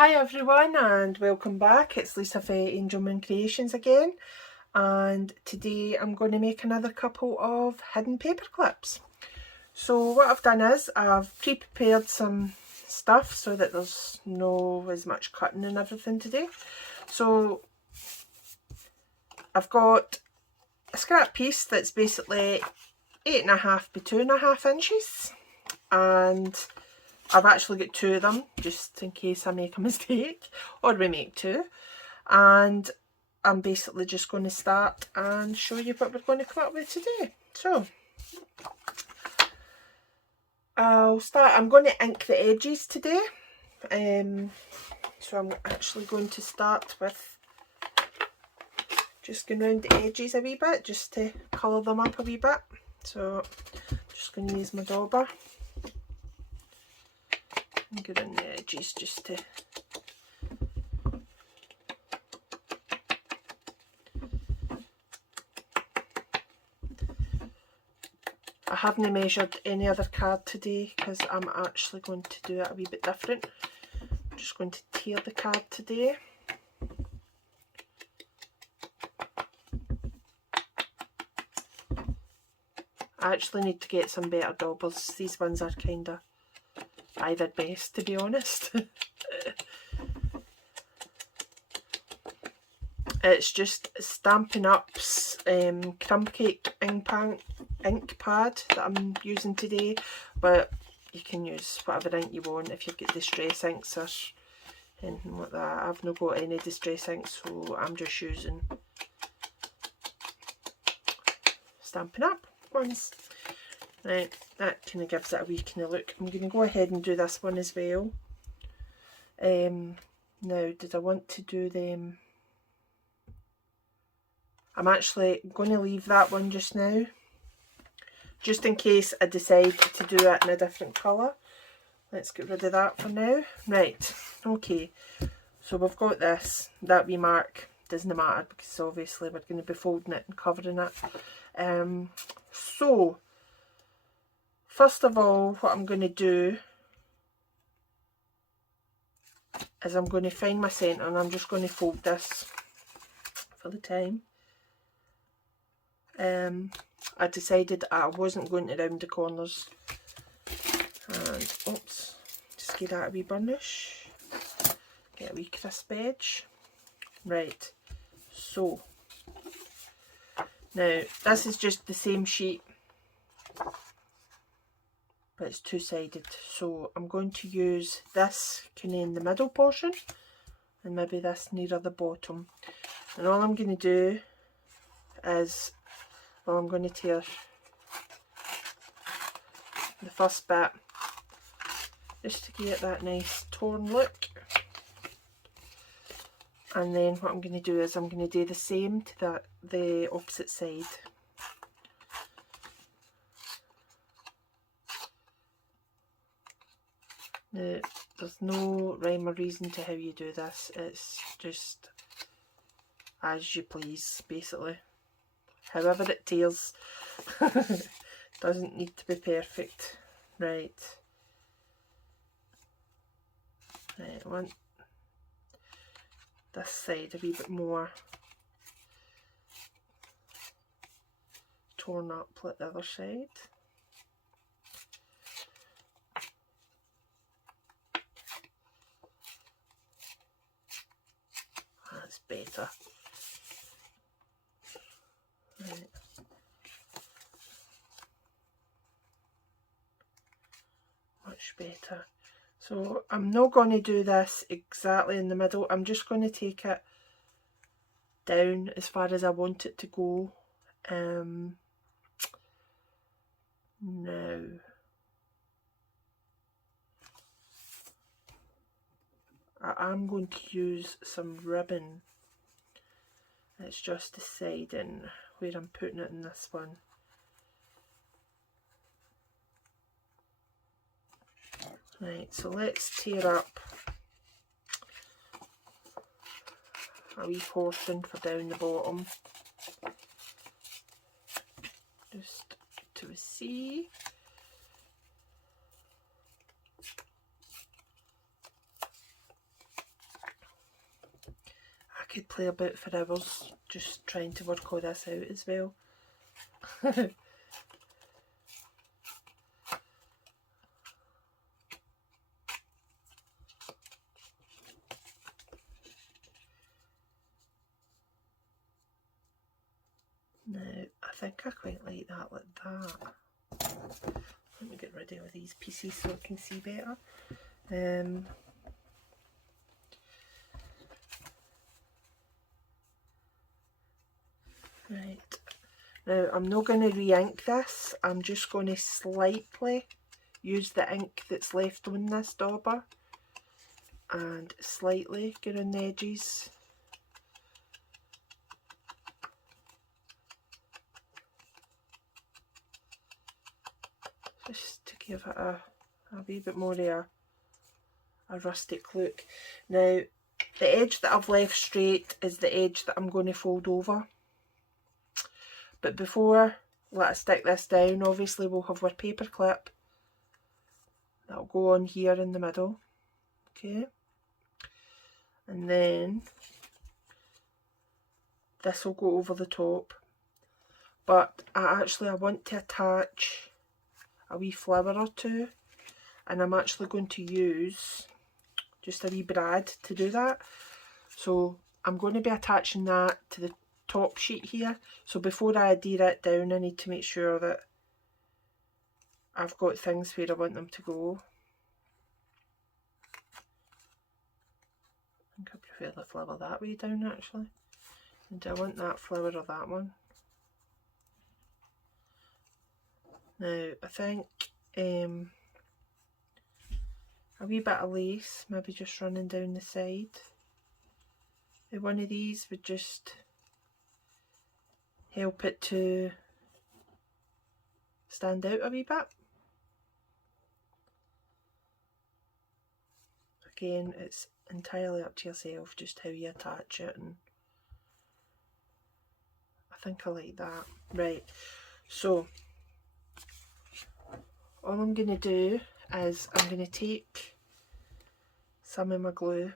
Hi everyone and welcome back. It's Lisa for Angelman Creations again, and today I'm going to make another couple of hidden paper clips. So what I've done is I've pre-prepared some stuff so that there's no as much cutting and everything today. So I've got a scrap piece that's basically 8.5 by 2.5 inches, and I've actually got two of them just in case I make a mistake, or we make two. And I'm basically just going to start and show you what we're going to come up with today. So I'll start. I'm going to ink the edges today. So I'm actually going to start with just going around the edges a wee bit just to colour them up a wee bit. So I'm just going to use my dauber and go around the edges just to I haven't measured any other card today because I'm actually going to do it a wee bit different. I'm just going to tear the card today. I actually need to get some better daubers. These ones are kind of either best, to be honest. It's just Stampin' Up's crumb cake ink pad that I'm using today, but you can use whatever ink you want if you've got distress inks or anything like that. I've not got any distress inks, so I'm just using Stampin' Up ones. Right, that kind of gives it a wee kind of look. I'm going to go ahead and do this one as well. Now, did I want to do them? I'm actually going to leave that one just now, just in case I decide to do it in a different colour. Let's get rid of that for now. Right, okay, so we've got this. That wee mark doesn't matter because obviously we're going to be folding it and covering it. So, first of all, what I'm going to do is I'm going to find my centre and I'm just going to fold this for the time. I decided I wasn't going to round the corners, and oops, just get that a wee burnish, get a wee crisp edge. Right, so now this is just the same sheet, but it's two-sided, so I'm going to use this kind of in the middle portion and maybe this nearer the bottom, and all I'm going to do is, well, I'm going to tear the first bit just to get that nice torn look, and then what I'm going to do is I'm going to do the same to the opposite side. Now, there's no rhyme or reason to how you do this, it's just as you please, basically. However it tears. Doesn't need to be perfect. Right. Right, I want this side a wee bit more torn up like the other side. That's better. Right. Much better. So I'm not going to do this exactly in the middle. I'm just going to take it down as far as I want it to go. Now, I am going to use some ribbon. It's just deciding where I'm putting it in this one. Right, so let's tear up a wee portion for down the bottom, just to see. could play about for hours just trying to work all this out as well. Now, I think I quite like that like that. Let me get rid of these pieces so I can see better. Right, now I'm not going to re-ink this, I'm just going to slightly use the ink that's left on this dauber and slightly get on the edges. Just to give it a wee bit more of a rustic look. Now, the edge that I've left straight is the edge that I'm going to fold over. But before, let us stick this down, obviously we'll have our paper clip. That'll go on here in the middle. Okay. And then this will go over the top. But I want to attach a wee flower or two. And I'm actually going to use just a wee brad to do that. So I'm going to be attaching that to the top sheet here. So before I adhere it down, I need to make sure that I've got things where I want them to go. I think I prefer the flower that way down actually. And do I want that flower or that one? Now I think a wee bit of lace, maybe just running down the side. One of these would just help it to stand out a wee bit. Again, it's entirely up to yourself just how you attach it, and I think I like that. Right, so all I'm going to do is I'm going to take some of my glue.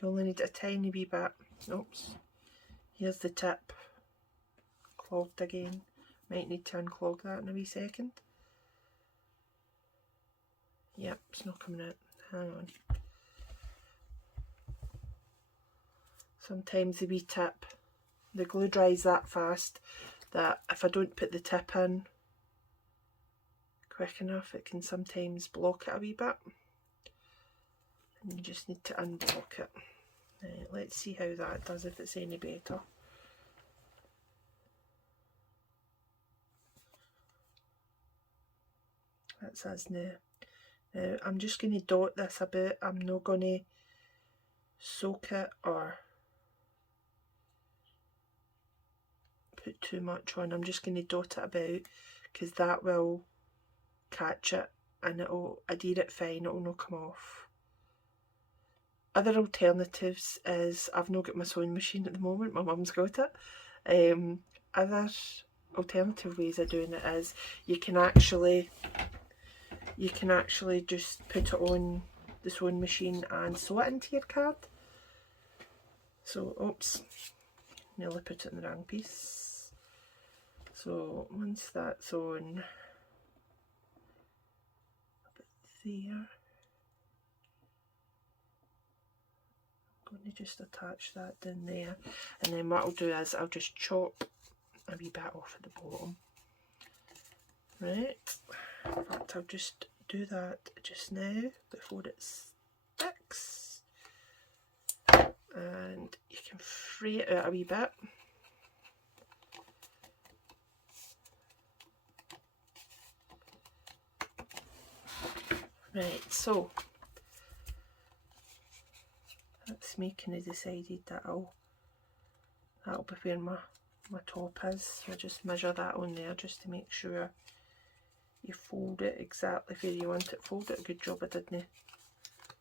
You only need a tiny wee bit. Oops, here's the tip. Clogged again. Might need to unclog that in a wee second. Yep, it's not coming out. Hang on. Sometimes the wee tip, the glue dries that fast that if I don't put the tip in quick enough, it can sometimes block it a wee bit. And you just need to unblock it. Right, let's see how that does, if it's any better. That's us now. Now I'm just going to dot this a bit. I'm not going to soak it or put too much on. I'm just going to dot it about because that will catch it and it'll adhere it fine, it'll not come off. Other alternatives is, I've not got my sewing machine at the moment, my mum's got it. Other alternative ways of doing it is you can actually just put it on the sewing machine and sew it into your card. So, oops, nearly put it in the wrong piece. So once that's on there, I'm going to just attach that down there, and then what I'll do is I'll just chop a wee bit off at the bottom. Right, in fact I'll just do that just now before it sticks, and you can free it out a wee bit. Right, so that's me kind of decided that that'll be where my top is. So just measure that on there just to make sure you fold it exactly where you want it. Fold it. Good job I didn't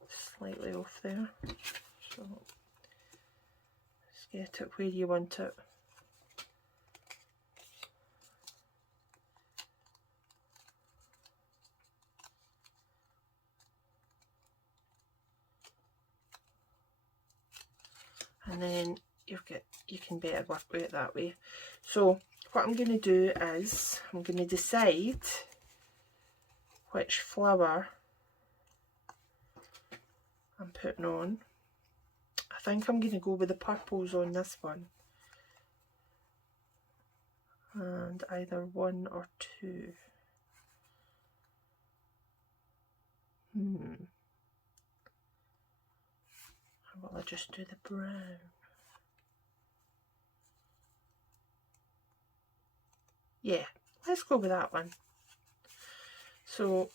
slightly off there. So just get it where you want it. And and then you can better work with it that way. So what I'm going to do is I'm going to decide which flower I'm putting on. I think I'm going to go with the purples on this one, and either 1 or 2. How will I just do the brown? Yeah, let's go with that one. So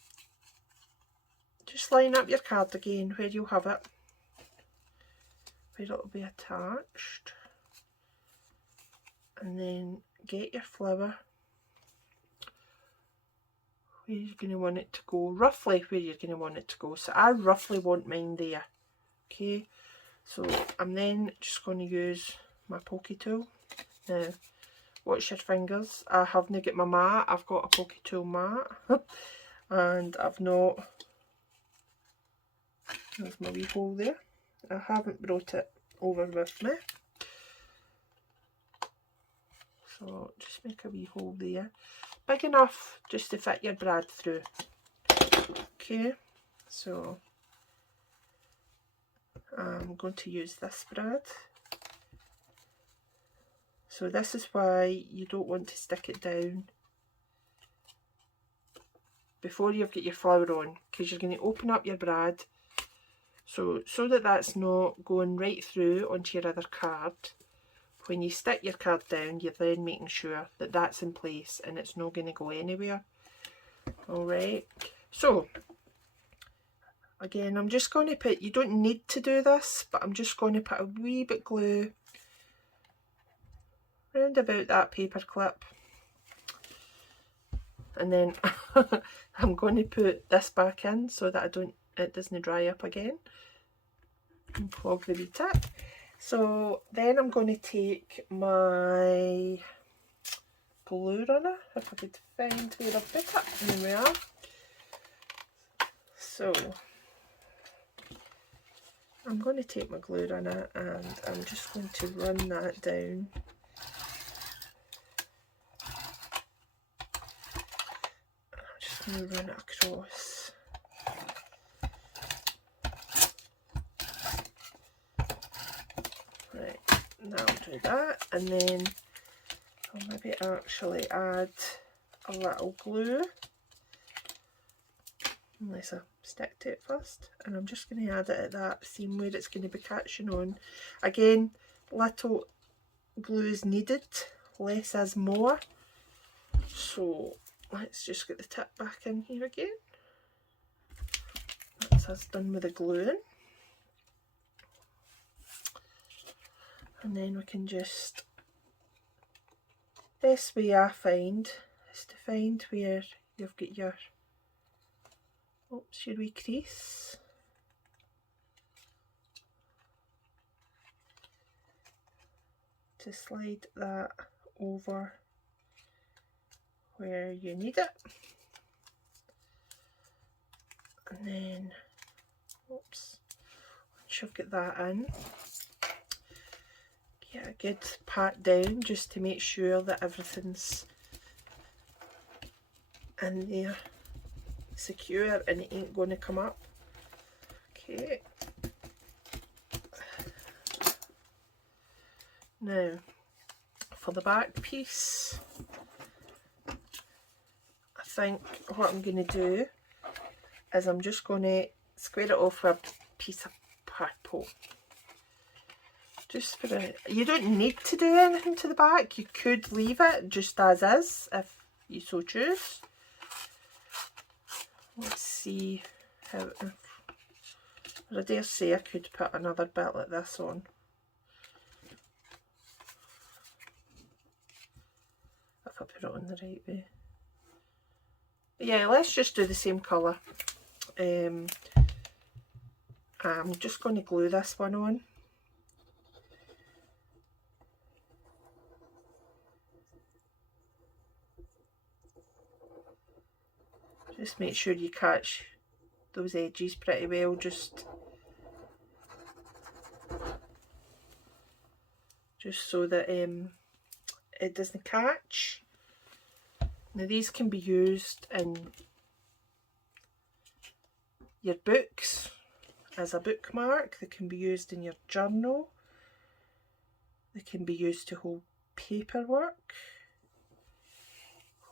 just line up your card again where you'll have it, where it'll be attached, and then get your flower where you're going to want it to go, roughly where you're going to want it to go. So I roughly want mine there. Okay, so I'm then just going to use my pokey tool. Now watch your fingers. I haven't got my mat, I've got a pokey tool mat and I've not, there's my wee hole there, I haven't brought it over with me, so just make a wee hole there, big enough just to fit your brad through. Okay, so I'm going to use this brad. So this is why you don't want to stick it down before you've got your flower on, because you're going to open up your brad so that that's not going right through onto your other card. When you stick your card down, you're then making sure that that's in place and it's not going to go anywhere. Alright, so again I'm just going to put, you don't need to do this, but I'm just going to put a wee bit glue round about that paper clip, and then I'm going to put this back in so that it doesn't dry up again and clog the wee tip. So then I'm going to take my glue runner, if I could find where I've put it, and there we are. So I'm going to take my glue runner and I'm just going to run that down. I'm going to run it across. Right, now I'll do that, and then I'll maybe actually add a little glue, unless I stick to it first, and I'm just going to add it at that seam where it's going to be catching on. Again, little glue is needed, less is more, so let's just get the tip back in here again. That's us done with the gluing. And then we can just, best way I find is to find where you've got your, oops, your wee crease. To slide that over where you need it, and then oops, once you've got that in, get a good pat down just to make sure that everything's in there secure and it ain't going to come up. Okay, now for the back piece, I think what I'm going to do is I'm just going to square it off with a piece of purple. Just for you don't need to do anything to the back, you could leave it just as is if you so choose. Let's see how, I dare say I could put another bit like this on. If I put it on the right way. But yeah, let's just do the same colour. I'm just going to glue this one on. Just make sure you catch those edges pretty well, just just so that it doesn't catch. Now these can be used in your books as a bookmark, they can be used in your journal, they can be used to hold paperwork,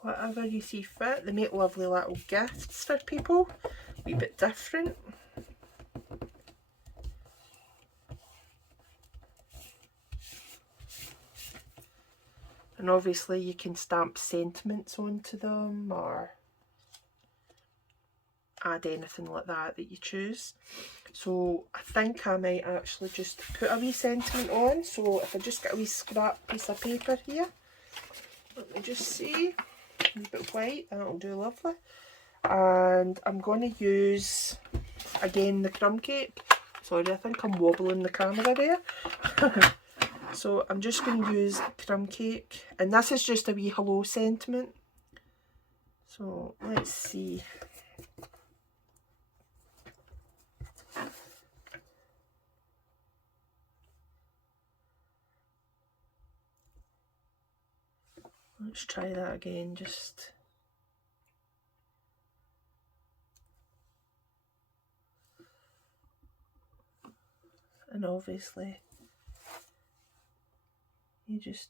whatever you see fit. They make lovely little gifts for people, a wee bit different. And obviously you can stamp sentiments onto them or add anything like that you choose. So I think I might actually just put a wee sentiment on. So if I just get a wee scrap piece of paper here, let me just see, a wee bit white, that'll do lovely. And I'm going to use, again, the crumb cake. Sorry, I think I'm wobbling the camera there. So I'm just going to use crumb cake, and this is just a wee hello sentiment. So let's see. Let's try that again, just. And obviously you just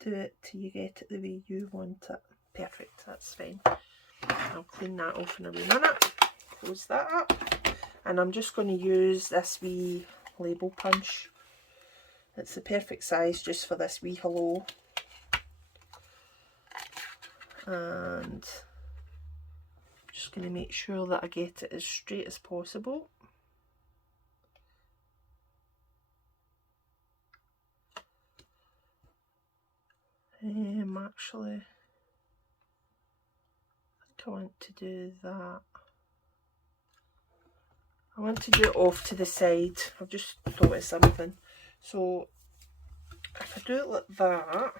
do it till you get it the way you want it. Perfect, that's fine. I'll clean that off in a wee minute. Close that up. And I'm just going to use this wee label punch. It's the perfect size just for this wee hello. And I'm just going to make sure that I get it as straight as possible. Actually, I think I want to do that. I want to do it off to the side. I've just thought of something. So if I do it like that,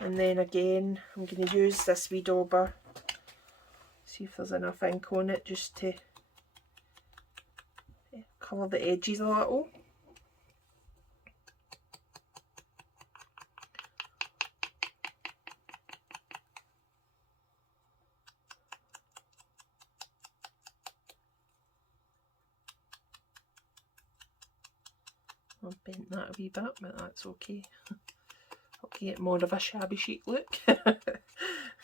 and then again I'm going to use this wee dauber, see if there's enough ink on it just to colour the edges a little. I've bent that a wee bit, but that's okay. I'll get more of a shabby chic look.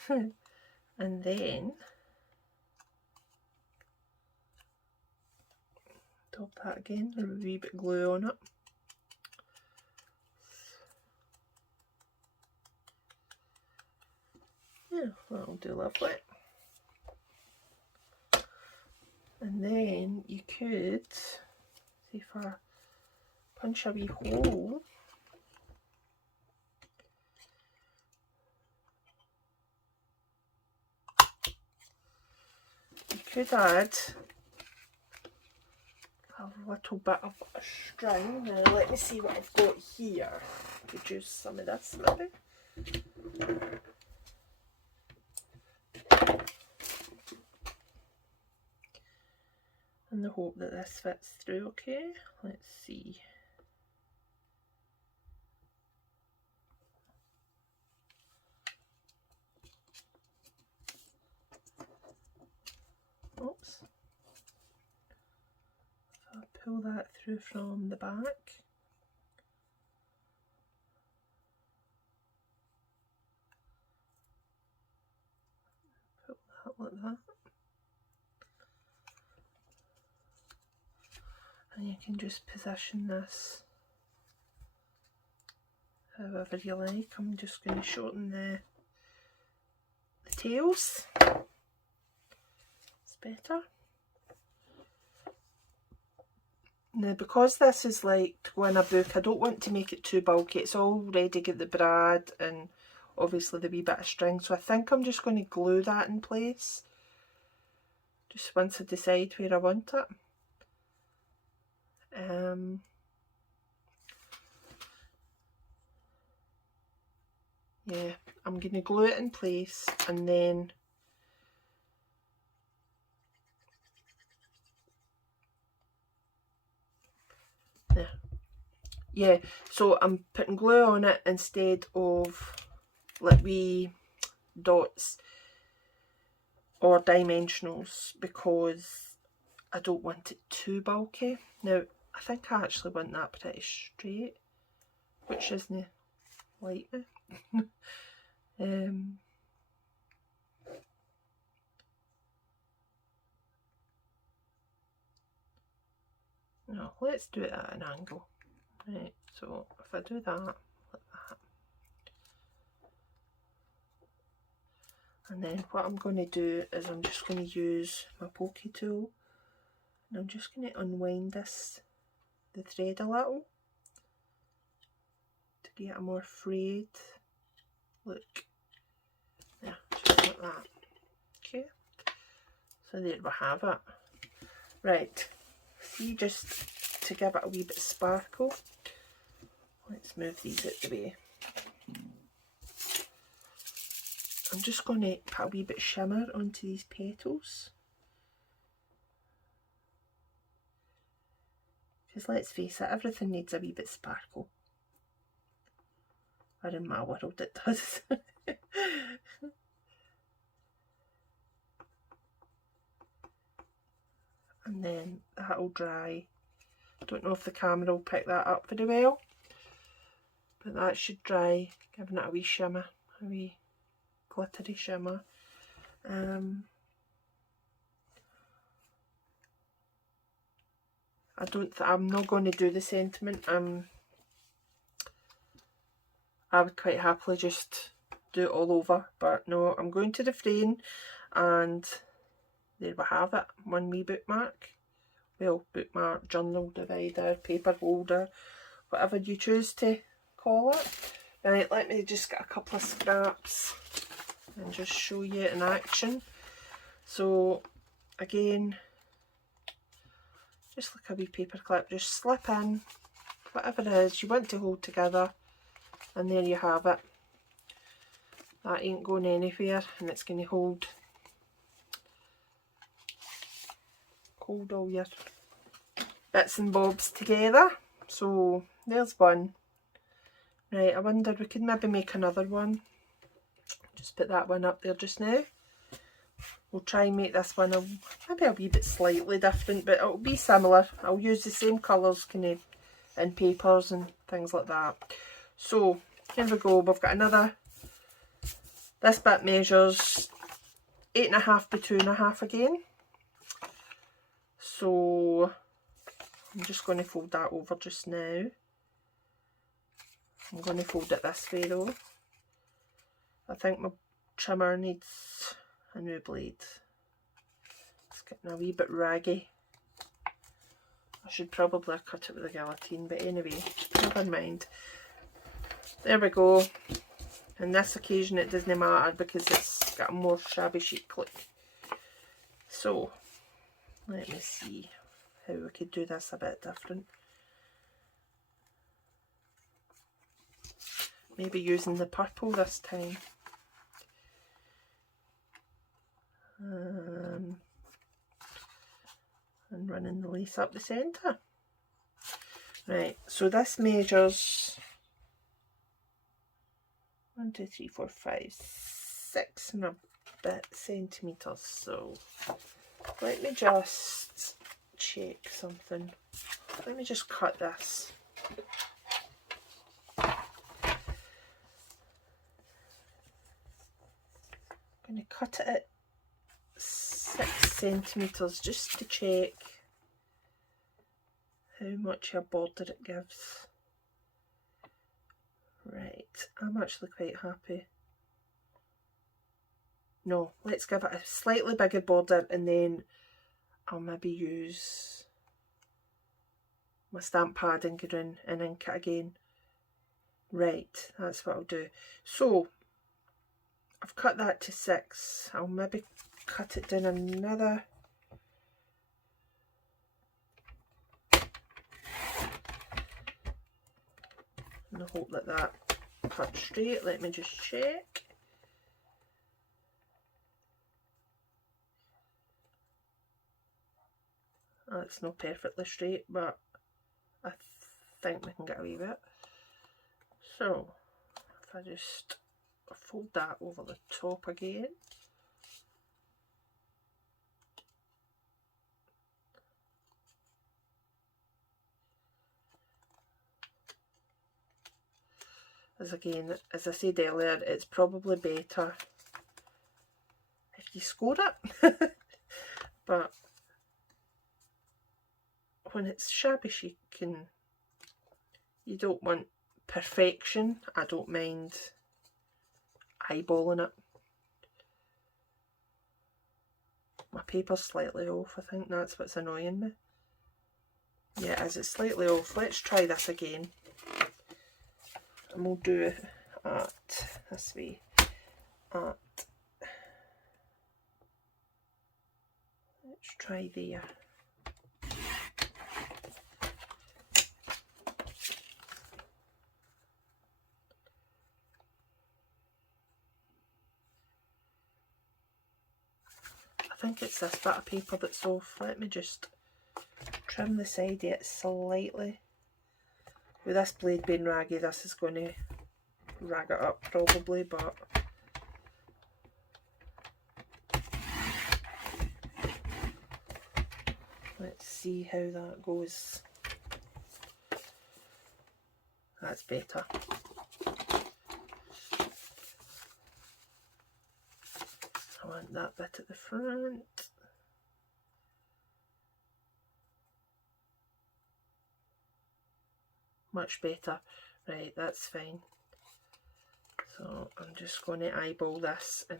And then top that again, a wee bit glue on it. Yeah, that'll do lovely. And then you could, see if I punch a wee hole, you could add a little bit of a string. Now let me see what I've got here. Could use some of this maybe. In the hope that this fits through okay. Let's see. Oops. So I'll pull that through from the back. Pull that like that. And you can just position this however you like. I'm just going to shorten the tails. It's better. Now because this is like to go in a book, I don't want to make it too bulky. It's already got the brad and obviously the wee bit of string, so I think I'm just going to glue that in place just once I decide where I want it. Yeah, I'm going to glue it in place and then there. yeah, so I'm putting glue on it instead of like wee dots or dimensionals because I don't want it too bulky. Now, I think I actually want that pretty straight, which isn't likely. No, let's do it at an angle. Right, so if I do that, like that. And then what I'm going to do is I'm just going to use my pokey tool and I'm just going to unwind the thread a little to get a more frayed look. Yeah, just like that. Okay, so there we have it. Right, see, just to give it a wee bit of sparkle, let's move these out the way. I'm just going to put a wee bit of shimmer onto these petals. Because let's face it, everything needs a wee bit of sparkle. Or in my world it does. And then that'll dry. I don't know if the camera will pick that up very well, but that should dry, giving it a wee shimmer, a wee glittery shimmer. I'm not going to do the sentiment. I would quite happily just do it all over, but no, I'm going to refrain, and there we have it, one wee bookmark. Well, bookmark, journal divider, paper holder, whatever you choose to call it. Right, let me just get a couple of scraps and just show you in action. So again, just like a wee paper clip, just slip in whatever it is you want to hold together, and there you have it. That ain't going anywhere, and it's going to hold all your bits and bobs together. So there's one. Right, I wonder, we could maybe make another one. Just put that one up there just now. We'll try and make this one maybe a wee bit slightly different, but it'll be similar. I'll use the same colours kind of in papers and things like that. So here we go, we've got another. This bit measures 8.5 by 2.5 again. So I'm just going to fold that over just now. I'm going to fold it this way though. I think my trimmer needs a new blade. It's getting a wee bit raggy. I should probably have cut it with a guillotine, but anyway, never mind. There we go. On this occasion it doesn't matter because it's got a more shabby chic look. So let me see how we could do this a bit different. Maybe using the purple this time. And running the lace up the centre. Right, so this measures 1, 2, 3, 4, 5, 6 and a bit centimetres. So let me just check something. Let me just cut this. I'm going to cut it at 6 centimetres just to check how much a border it gives. Right, I'm actually quite happy. No, let's give it a slightly bigger border and then I'll maybe use my stamp pad and go in and ink it again. Right, that's what I'll do. So I've cut that to 6. I'll maybe cut it down another. And I hope that cut straight. Let me just check. It's not perfectly straight, but I think we can get away with it. So if I just fold that over the top again. As I said earlier, it's probably better if you score it. But when it's shabby chic and you don't want perfection, I don't mind eyeballing it. My paper's slightly off, I think that's what's annoying me. Yeah, as it's slightly off. Let's try this again. And we'll do it at this way. Let's try there. I think it's this bit of paper that's off. Let me just trim the side of it slightly. With this blade being raggy, this is going to rag it up probably, but let's see how that goes. That's better. I want that bit at the front. Much better. Right, that's fine. So I'm just going to eyeball this and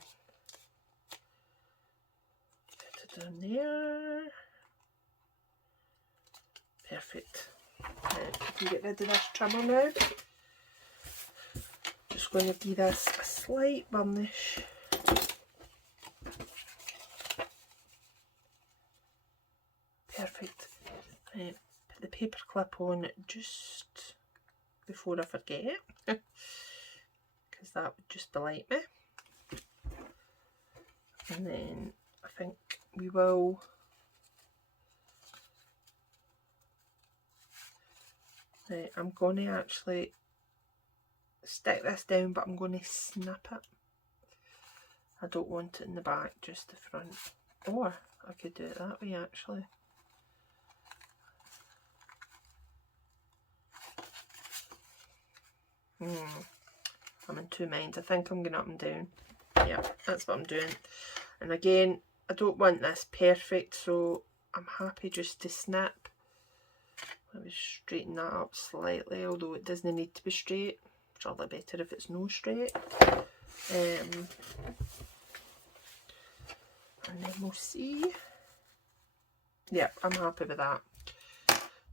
put it down there. Perfect. Right, I can get rid of this trimmer now. Just going to give this a slight burnish. Perfect. Right, put the paper clip on just before I forget, because that would just delight me. And then I think we will right, I'm going to actually stick this down, but I'm going to snip it. I don't want it in the back, just the front. Or I could do it that way actually. I'm in two minds. I think I'm going up and down. Yeah, that's what I'm doing. And again, I don't want this perfect, so I'm happy just to snip. Let me straighten that up slightly, although it doesn't need to be straight. It's probably better if it's no straight. And then we'll see. Yeah, I'm happy with that.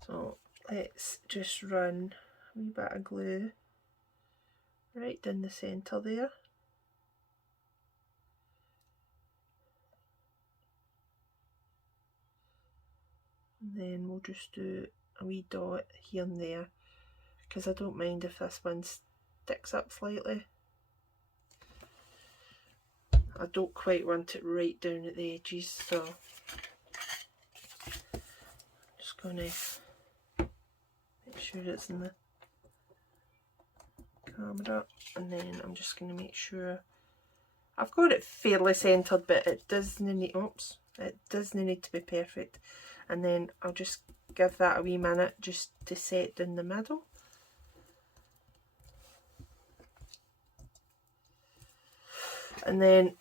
So let's just run a wee bit of glue right down the centre there. And then we'll just do a wee dot here and there, because I don't mind if this one sticks up slightly. I don't quite want it right down at the edges, so I'm just going to make sure it's in the camera, and then I'm just going to make sure I've got it fairly centred, but it doesn't need, oops, it doesn't need to be perfect. And then I'll just give that a wee minute just to set down the middle. And then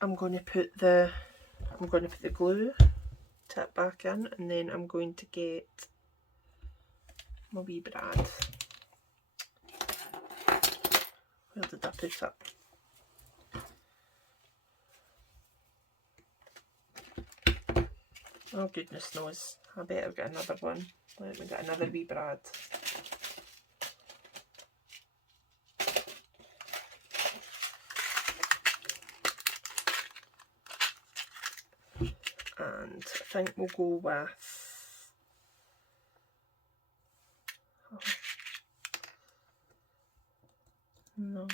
I'm going to put the glue tip back in, and then I'm going to get my wee brad. Where did I put it? Oh goodness knows, I better get another one. Let me get another wee brad. And I think we'll go with, oh, no.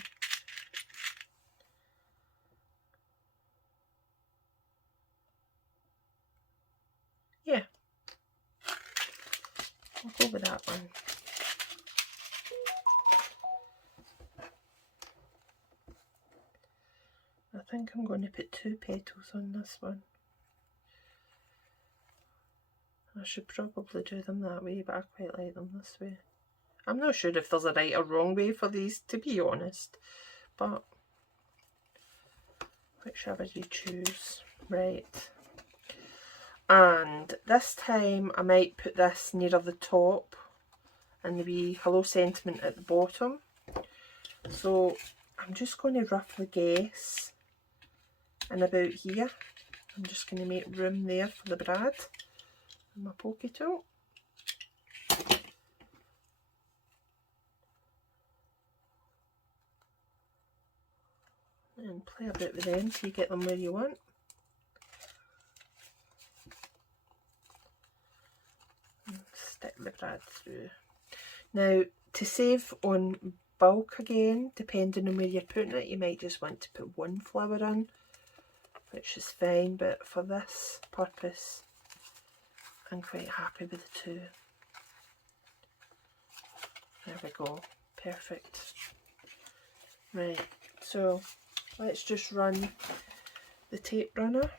Yeah. I'll go with that one. I think I'm going to put 2 petals on this one. I should probably do them that way, but I quite like them this way. I'm not sure if there's a right or wrong way for these, to be honest, but whichever you choose. Right. And this time I might put this nearer the top and the wee hello sentiment at the bottom. So I'm just going to roughly guess in about here. I'm just going to make room there for the brad and my pokey tool. And play a bit with them till you get them where you want. And stick the brad through. Now, to save on bulk again, depending on where you're putting it, you might just want to put 1 flower in, which is fine, but for this purpose I'm quite happy with the 2. There we go, perfect. Right, so let's just run the tape runner.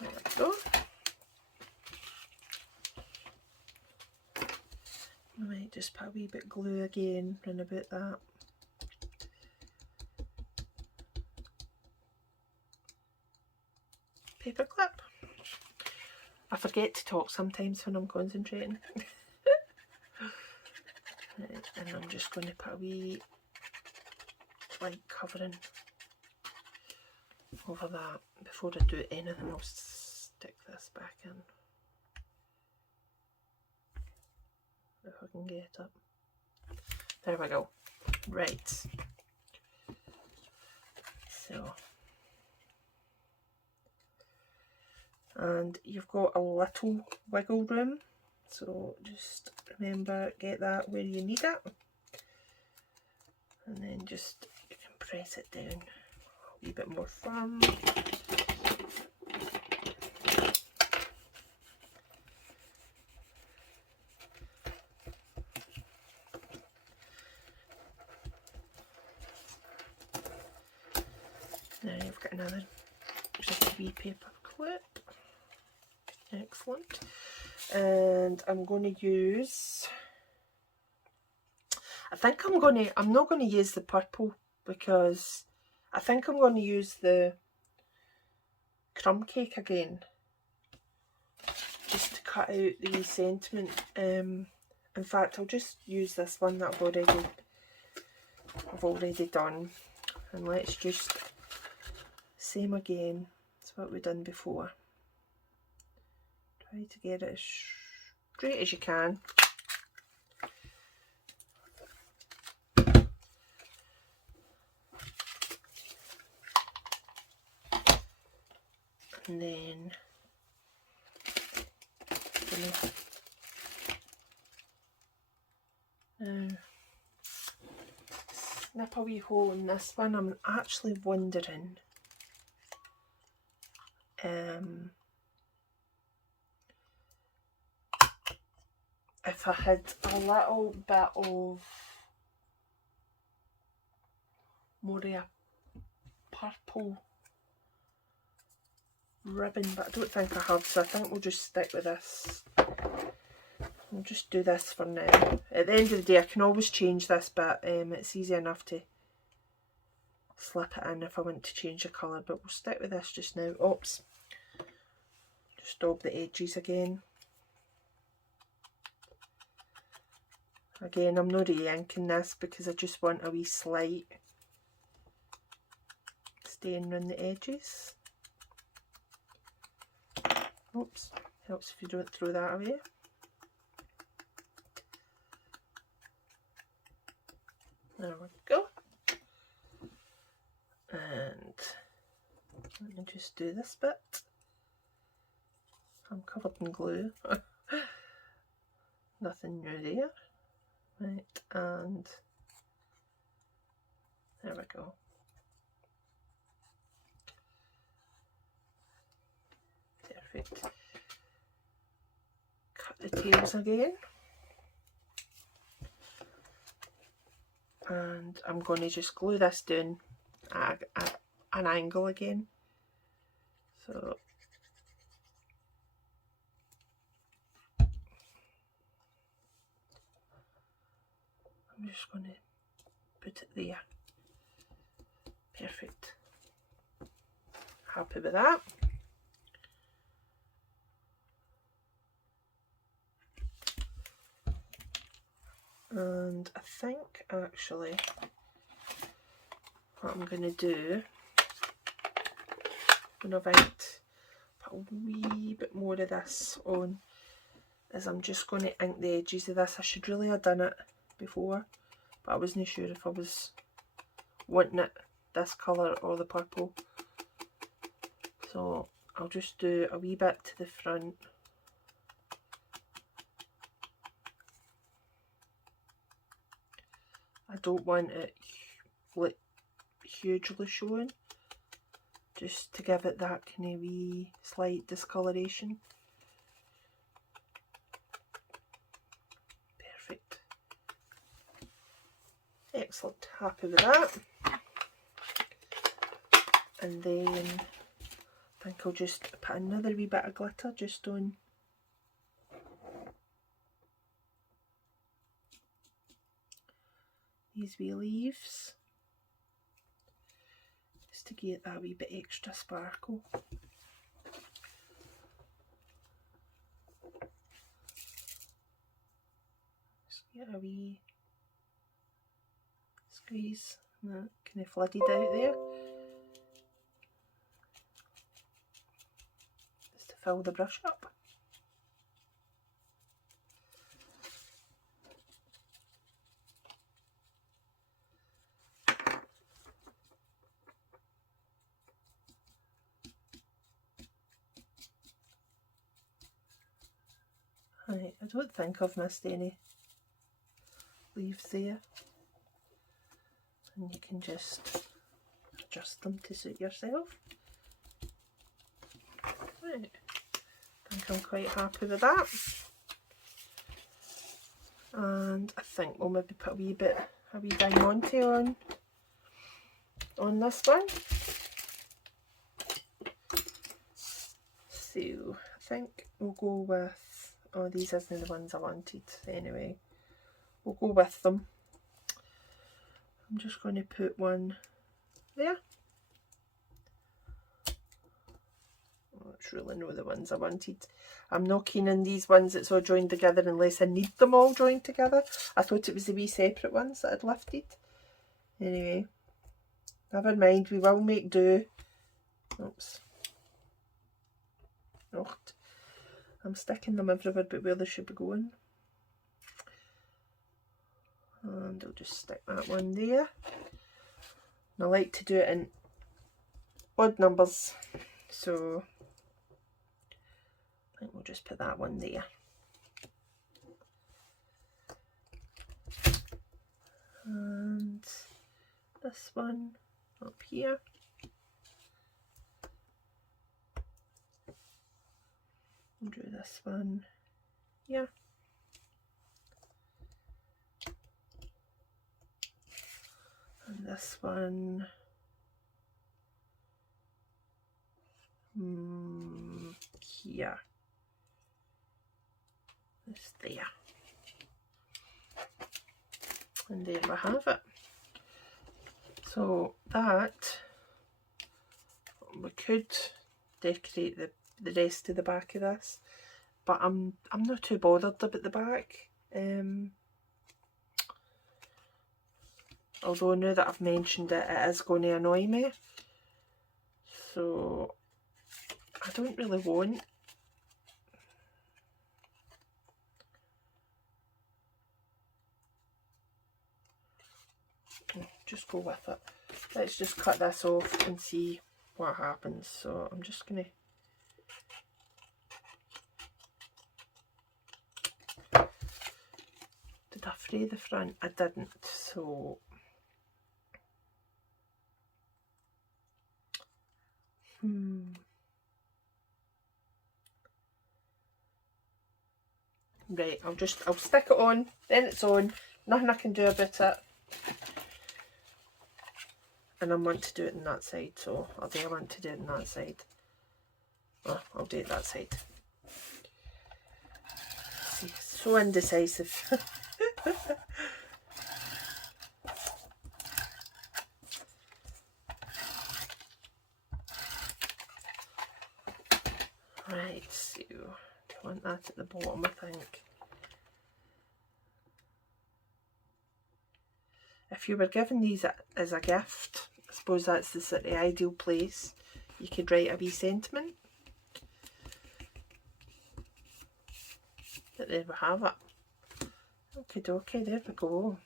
There we go. I might just put a wee bit glue again round about that. Paperclip. I forget to talk sometimes when I'm concentrating. Right, and I'm just going to put a wee light covering over that before I do anything. I'll stick this back in if I can get it. There we go. Right, so, and you've got a little wiggle room, so just remember, get that where you need it, and then just you can press it down a wee bit more firm. Now you've got another just a wee paper clip. Excellent. And I'm going to use, I'm not going to use the purple, because I think I'm going to use the crumb cake again, just to cut out the wee sentiment. In fact, I'll just use this one that I've already done, and let's just, same again, it's what we've done before. Try to get it as straight as you can. And then snip a wee hole in this one. I'm actually wondering if I had a little bit of more of a purple ribbon, but I don't think I have, so I think we'll just stick with this. We'll just do this for now. At the end of the day I can always change this, but it's easy enough to slip it in if I want to change the colour, but we'll stick with this just now. Oops, just daub the edges again. Again, I'm not re-inking this because I just want a wee slight stain around the edges. Oops, helps if you don't throw that away. There we go. And let me just do this bit. I'm covered in glue. Nothing new there. Right, and there we go. Perfect. Cut the tails again. And I'm going to just glue this down at an angle again. So I'm just going to put it there. Perfect. Happy with that. And I think actually what I'm going to do, when I've put a wee bit more of this on, is I'm just going to ink the edges of this. I should really have done it before, but I wasn't sure if I was wanting it this colour or the purple. So I'll just do a wee bit to the front. I don't want it like hugely showing, just to give it that kind of wee slight discoloration. Perfect. Excellent, happy with that. And then I think I'll just put another wee bit of glitter just on these wee leaves, just to get that wee bit extra sparkle. Just get a wee squeeze, and that kind of flooded out there, just to fill the brush up. Right, I don't think I've missed any leaves there, and you can just adjust them to suit yourself. Right, I think I'm quite happy with that. And I think we'll maybe put a wee diamante on this one. So I think we'll go with, oh, these isn't the ones I wanted anyway. We'll go with them. I'm just going to put one there. Oh, it's really not the ones I wanted. I'm not keen on these ones that's all joined together unless I need them all joined together. I thought it was the wee separate ones that I'd lifted. Anyway, never mind, we will make do. Oops. Oh, I'm sticking them everywhere but where they should be going. And I'll just stick that one there. And I like to do it in odd numbers, so I think we'll just put that one there. And this one up here. We'll do this one here. And this one here. It's there. And there we have it. So that, we could decorate the rest of the back of this, but I'm not too bothered about the back. Although now that I've mentioned it, it is going to annoy me. So I don't really want just go with it. Let's just cut this off and see what happens. So I'm just going to fray the front? I didn't, so right, I'll stick it on, then it's on, nothing I can do about it. And I want to do it on that side, so I want to do it on that side. Oh, I'll do it that side. See, so indecisive. Right, so I want that at the bottom, I think. If you were given these as a gift, I suppose that's the sort of ideal place. You could write a wee sentiment. But there we have it. Okie dokie, there we go.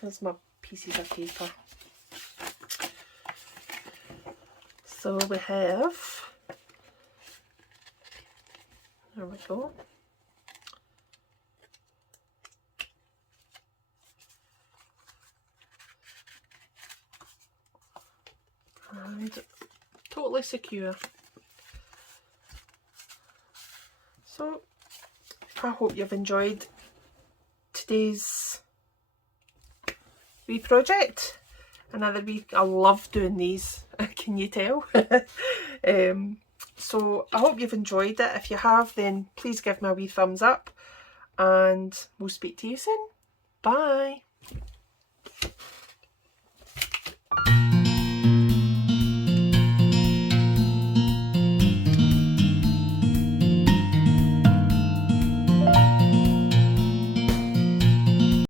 Here's my pieces of paper. So we have, there we go. And totally secure. So I hope you've enjoyed today's wee project. Another week. I love doing these, can you tell? So I hope you've enjoyed it. If you have, then please give me a wee thumbs up and we'll speak to you soon. Bye.